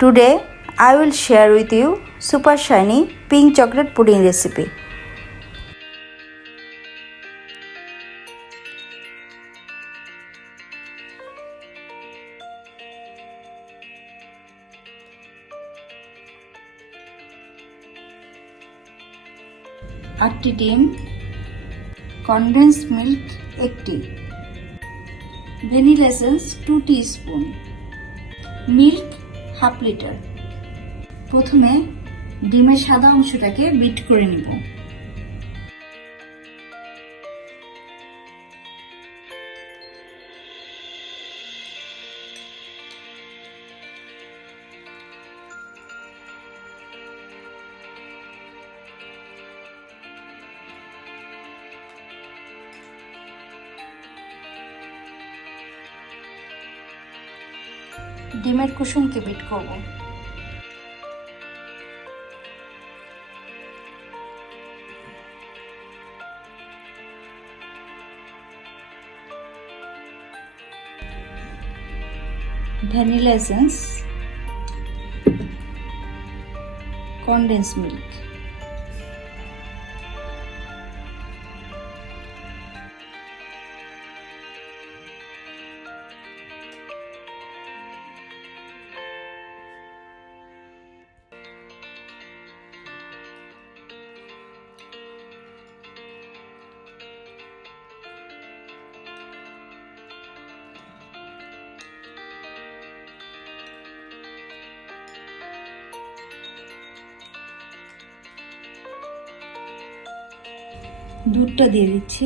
Today I will share with you super shiny pink chocolate pudding recipe. আটটি ডিম, condensed milk 1টি, vanilla essence 2 teaspoon, milk half litre. প্রথমে ডিমের সাদা অংশটাকে বিট করে নিব। ডিমের কুসুমকে বিট করব। vanilla essence, condensed milk, দুধটা দিয়ে দিচ্ছি।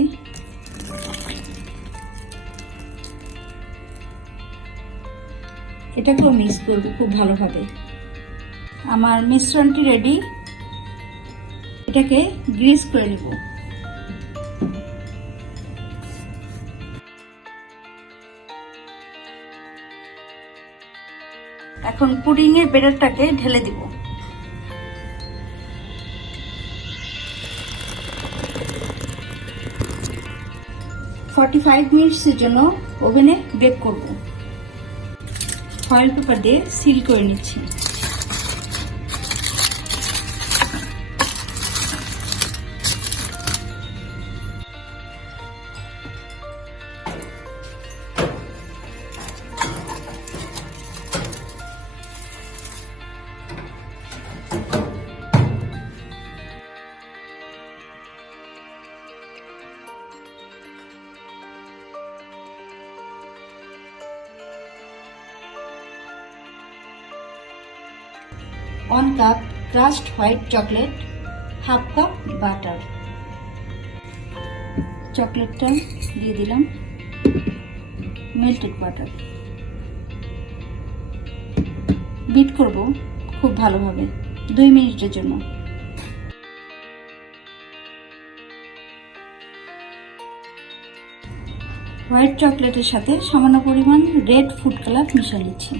এটাকেও মিক্স করব খুব ভালোভাবে। আমার মিশ্রণটি রেডি। এটাকে গ্রিস করে নেব। এখন পুডিং এর ব্যাটারটাকে ঢেলে দিব। মিনিটসের জন্য ওভেনে বেক করব। ফয়েল পেপার দিয়ে সিল করে নিচ্ছি। One cup crushed white chocolate, half cup butter. চকলেটটা দিয়ে দিলাম, মেল্টেড বাটার। বিট করব খুব ভালোভাবে 2 মিনিটের জন্য। হোয়াইট চকলেটের সাথে সামান্য পরিমাণ রেড ফুড কালার মিশিয়ে নিচ্ছি।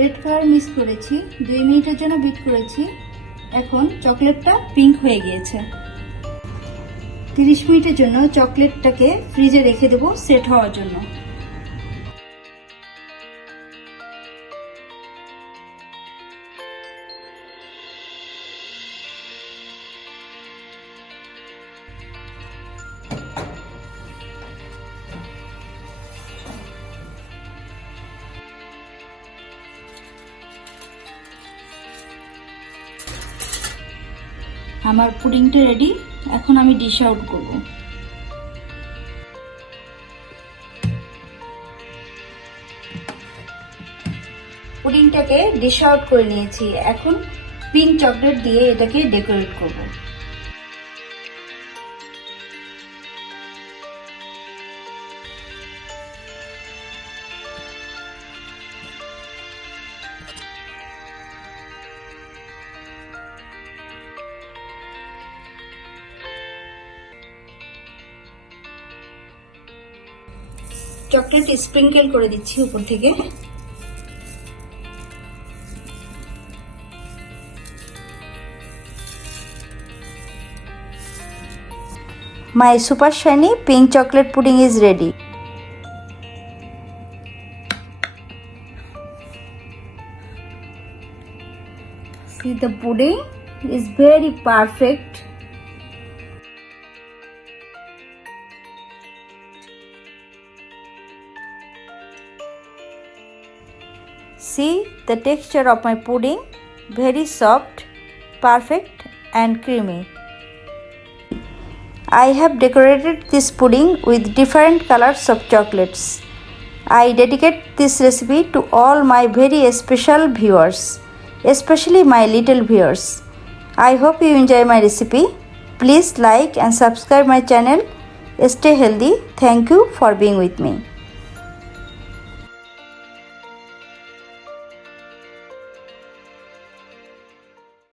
রেড কালার মিক্স করেছি, 2 মিনিটের জন্য বিট করেছি। এখন চকলেটটা পিঙ্ক হয়ে গিয়েছে। 30 মিনিটের জন্য চকলেটটাকে ফ্রিজে রেখে দেব সেট হওয়ার জন্য। আমার পুডিংটা রেডি। এখন আমি ডিশ আউট করব। পুডিংটাকে ডিশ আউট করে নিয়েছি। এখন পিঙ্ক চকলেট দিয়ে এটাকে ডেকোরেট করব। চকলেট স্প্রিঙ্কেল করে দিচ্ছি উপর থেকে। My super shiny pink chocolate pudding is ready. See, the pudding is very perfect. See the texture of my pudding, very soft, perfect and creamy. I have decorated this pudding with different colors of chocolates. I dedicate this recipe to all my very special viewers, especially my little viewers. I hope you enjoy my recipe. Please like and subscribe my channel. Stay healthy. Thank you for being with me.